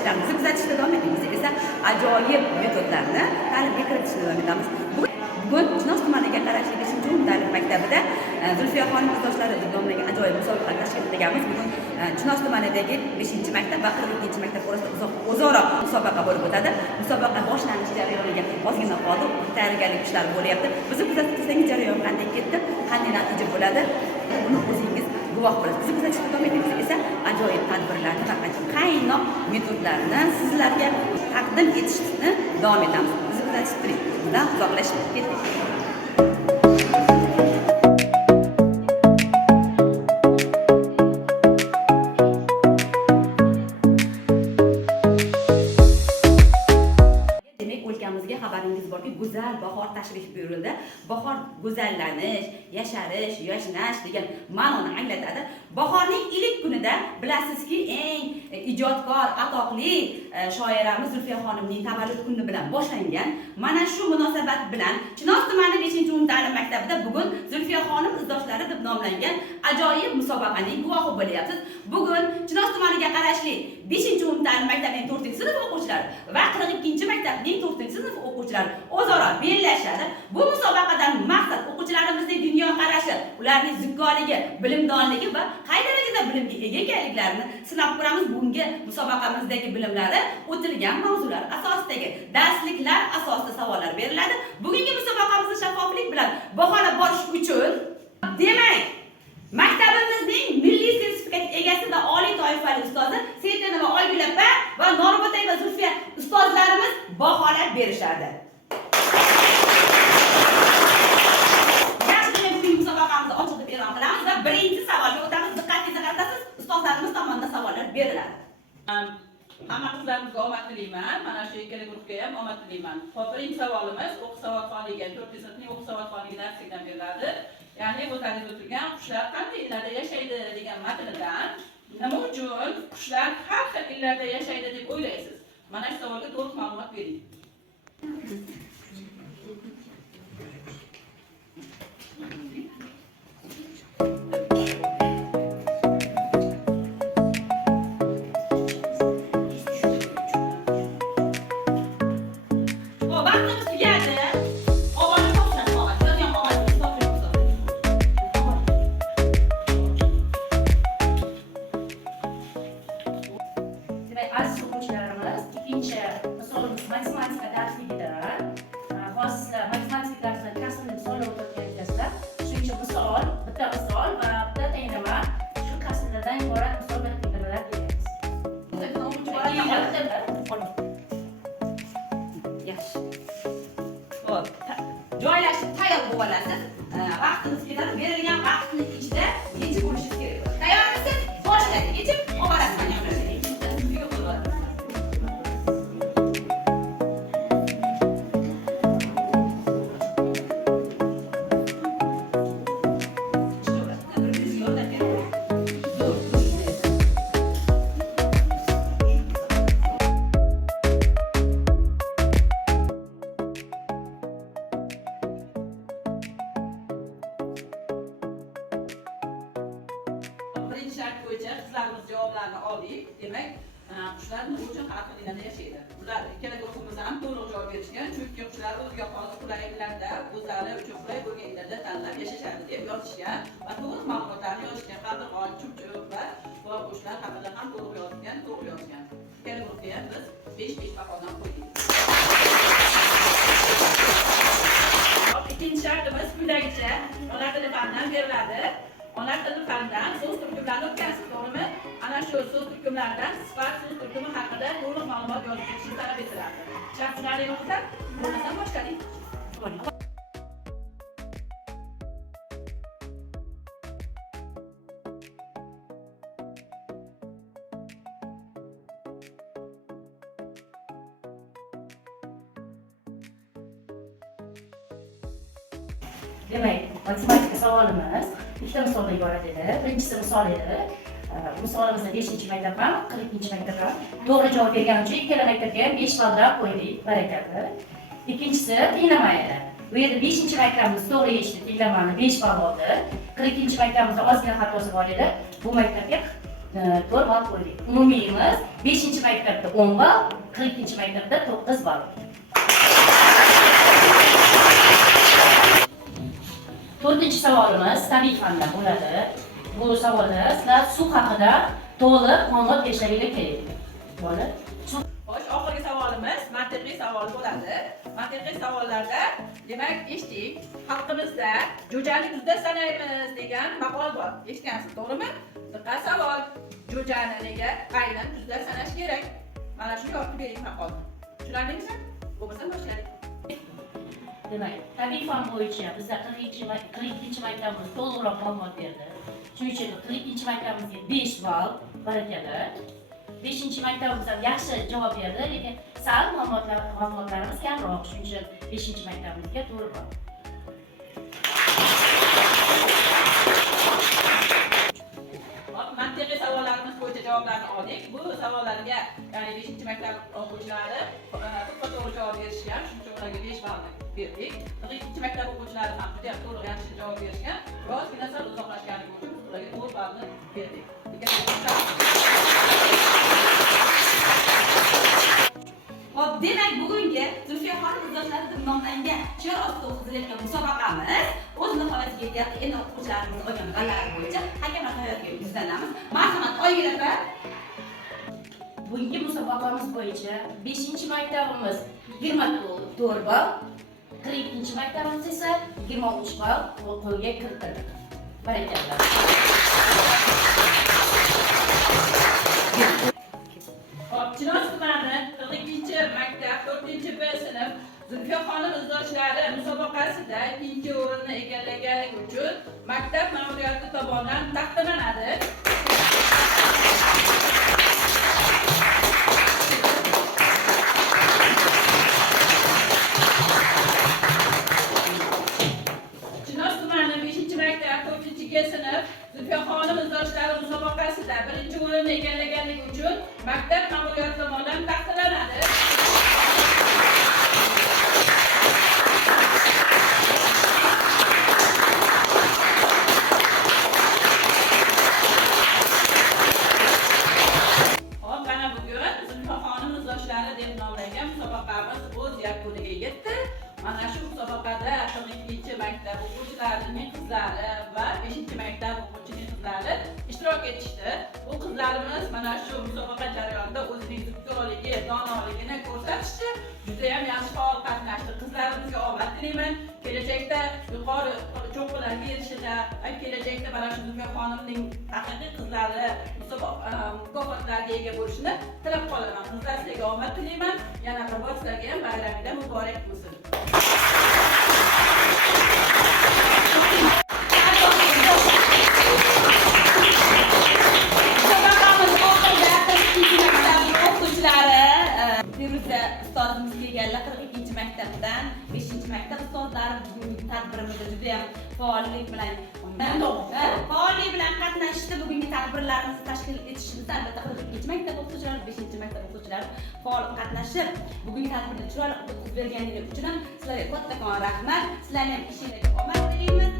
o'quvchilarimizni kuzatishda davom etamiz esa ajoyib metodlarni ta'limga kiritishda davom etamiz. Bugun Chinoz tumaniga qarashli 5-umum ta'lim maktabida Zulfiya xonim izdoshlari deb nomlangan ajoyib musobaqa tashkil etganmiz. Bugun Chinoz tumanidagi 5-maktab va 42-maktab orasida o'zaro musobaqa bo'lib o'tadi. Musobaqa boshlanish jarayoniga ozgina qoldi. Tayyorgarlik ishlari bo'lyapti. Bizni kuzatib tursangiz jarayon qanday ketdi, qanday natija bo'ladi, buni o'zingiz guvoh bo'lasiz. Bizni kuzatishda davom etamiz esa ajoyib tadbirlarni va qaynoq metodlarni sizlarga taqdim etishni davom etamiz. Bizni kuzatib turing. Bundan uzoqlashib ketdik. Xabaringiz borki, go'zal bahor tashrif buyurildi. Bahor go'zallanish, yasharish, yashnash degan ma'noni anglatadi. Bahorning ilk kunida bilasizki, eng ijodkor, atoqli shoiramiz Zulfiya xonimning tavallud kuni bilan boshlangan. Mana shu munosabat bilan Chinoz tumani 5-umum ta'lim maktabida bugun Zulfiya xonim izdoshlari deb nomlangan ajoyib musobaqaning guvohi bo'lyapsiz. Bugun Chinoz tumaniga qarashli 5-umum ta'lim maktabining 4-sinf o'quvchilari va 42-maktabning 4-sinf o'quvchilari o'zaro bellashadi. Bu musobaqadan maqsad o'quvchilarimizning dunyoqarashi, ularning zukkoligi, bilimdonligi va qay darajada bilimga ega ekanliklarini sinab ko'ramiz. Bunga musobaqamizdagi bilimlari o'tilgan mavzular asosidagi darsliklar asosida savollar beriladi. Bugungi musobaqamizni shaffoflik bilan baholab borish uchun demak, maktabimizning milliy sertifikat egasi va oliy toifali ustozi Seyitova Oygul opa va Norbo'tayeva Zulfiya ustozlarimiz baholab berishadi. Yaxshi, bugungi musobaqamizni ochiq deb e'lon qilamiz va birinchi savolga o'tamiz. Diqqatingizni qaratasiz, ustozlarimiz tomonidan savollar beriladi. Hamma qizlarimizga omad tilayman. Mana shu ikkala guruhga ham omad tilayman. Xo'p, birinchi savolimiz o'qish savodxonligi, 4-sinfning o'qish savodxonligi darsligidan beriladi. Ya'ni o'zlaringiz o'tirgan qushlar qanday illarda yashaydi degan matndan nima uchun qushlar har xil illarda yashaydi deb o'ylaysiz? Mana shu savolga to'liq ma'lumot bering. Matematika darsligida hozir sizlar matematika darsida kasrli misollar o'rgatyapsizlar. Shuning uchun misol, bitta misol va bitta tenglama shu kasrlardan iborat misol va tenglamalar beramiz. Yaxshi. Xo'p, joylashib tayyor bo'lib olasiz. Vaqtimiz ketadi. Berilgan vaqtning ichida yechib bo'lishingiz kerak. Tayyormisiz? Boshlang. Yechib olasiz. Birinchi shart bo'yicha qizlarimiz javoblarni oldik. Demak, qushlar nima uchun har xil illarda yashaydi? Ular ikkala guruhimiz ham to'liq javob berishgan. Chunki qushlar o'ziga xos qulay illarda, o'zlari uchun qulay bo'lgan illarda tanlab yashashadi deb yozishgan va to'liq ma'lumotlarni yozishgan. Qadrdon, chumchuq va qushlar haqida ham to'liq yozgan, to'g'ri yozgan. Ikkala guruhga ham biz 5 bahodan qo'ydik. Ikkinchi shartimiz quyidagicha ona tili fanidan beriladi. Ona tili fanidan so'z turkumlarini o'tkazasiz, to'g'rimi? Ana shu so'z turkumlaridan sifat so'z turkumi haqida to'liq ma'lumot yozib ketishni talab etiladi. Shartlarni bo'lsa, bo'lmasa boshqaring. Demak, matematika savolimiz ikkita misoldan iborat edi. Birinchisi misol edi. Misolimizda 5-maktab ham, 42-maktab ham to'g'ri javob bergani uchun ikkala maktabga 5 ballab qo'ydik. Barakalla. Ikkinchisi tenglama edi. Bu yerda 5-maktabimiz to'g'ri yechdi, tenglamani 5 ball oldi. 42-maktabimizda ozgina xatosi bor edi. Bu maktabga 4 ball qo'ydik. Umumiyimiz 5-maktabda 10 ball, 40-maktabda 9 ball. 4-savolimiz tabiiy fandan bo'ladi. Bu savolda sizlar suv haqida to'liq ma'lumot berishlaringiz kerak. Bo'ldi? Xo'sh, oxirgi savolimiz mantiqiy savol bo'ladi. Mantiqiy savollarda demak eshitdik, xalqimizda jo'jani kuzda sanaymiz degan maqol bor. Eshitgansiz, to'g'rimi? Diqqat savol. Jo'jani nega aynan kuzda sanash kerak? Mana shu yozib bering maqolni. Tushunarlingizmi? Bo'lmasa boshlaylik. Demak, tabiiy fan bo'yicha bizda 42-maktabimiz to'liqroq ma'lumot berdi. Shuning uchun 42-maktabimizga 5 ball barakalla. 5-maktabimiz ham yaxshi javob berdi, lekin sal ma'lumotlarimiz kamroq. Shuning uchun 5-maktabimizga 4 ball. Mantiqiy savollarimiz bo'yicha javoblarni oldik. Bu savollarga, ya'ni 5-maktab o'quvchilari to'g'ri javob berishgan. Shuning uchun ularga 5 ball berdik. 2-maktab o'quvchilari ham juda to'g'ri yaxshi javob berishgan. Birozgina sal uzoqlashganligi uchun ularga 4 ballni berdik. Hop, demak bugungi Zulfiya xonim izdoshlari deb nomlangan she'r ostida o'tkazilayotgan musobaqamiz o'z nihoyasiga yetdi. Endi o'quvchilarimiz olgan ballar bo'yicha hakamlar hay'atiga yuzlanamiz. Marhamat, Oygul opa. Bugungi musobaqamiz bo'yicha 5-maktabimiz 24 ball, 42-maktabimiz esa 23 ball qo'lga kiritildi. Barakalla. Chinoz tumani 42-maktab 4-B sinf Zulfiya xonim izdoshlari musobaqasida 2-o'rinni egallaganligi uchun maktab ma'muriyati tomonidan taqdirlanadi. Chinoz tumani 5-maktab 4-G sinf Zulfiya xonim izdoshlari musobaqasida 1-o'rinni egallaganligi uchun maktab ma'muriyati tomonidan taqdirlanadi. Hop, mana bugun Zulfiya xonim izdoshlari deb nomlangan musobaqamiz o'z yakuniga yetdi. Mana shu musobaqada 42-maktab o'quvchilarining qizlari va 5-maktab o'quvchining qizlari ishtirok etishdi. Bu qizlarimiz mana shu musobaqa jarayonida o'zining zukkorligi, donoligini ko'rsatishdi. Juda ham yaxshi faol qatnashdi. Qizlarimizga omad tilayman. Kelajakda yuqori cho'qqilarga erishishida va kelajakda mana shu Zulfiya xonimning haqiqiy qizlari mukofotlarga ega bo'lishini tilab qolaman. Qizlar, sizlarga omad tilayman. Yana bir bor sizlarga ham bayramingiz muborak bo'lsin. Musobaqamiz oxirida 42-maktab o'quvchilari Feruza ustozimiz kelganlar 42-maktabdan 5-maktab ustozlari bugungi tadbirimizda juda ham faollik bilan qatnashdi. Bugungi tadbirlarimizni tashkil etishimizda albatta 42-maktab o'quvchilari, 5-maktab o'quvchilari faol qatnashib, bugungi tadbirni chiroyli o'tkazib berganligi uchun ham sizlarga kattakon rahmat. Sizlarning ham ishingizga omad tilaymiz.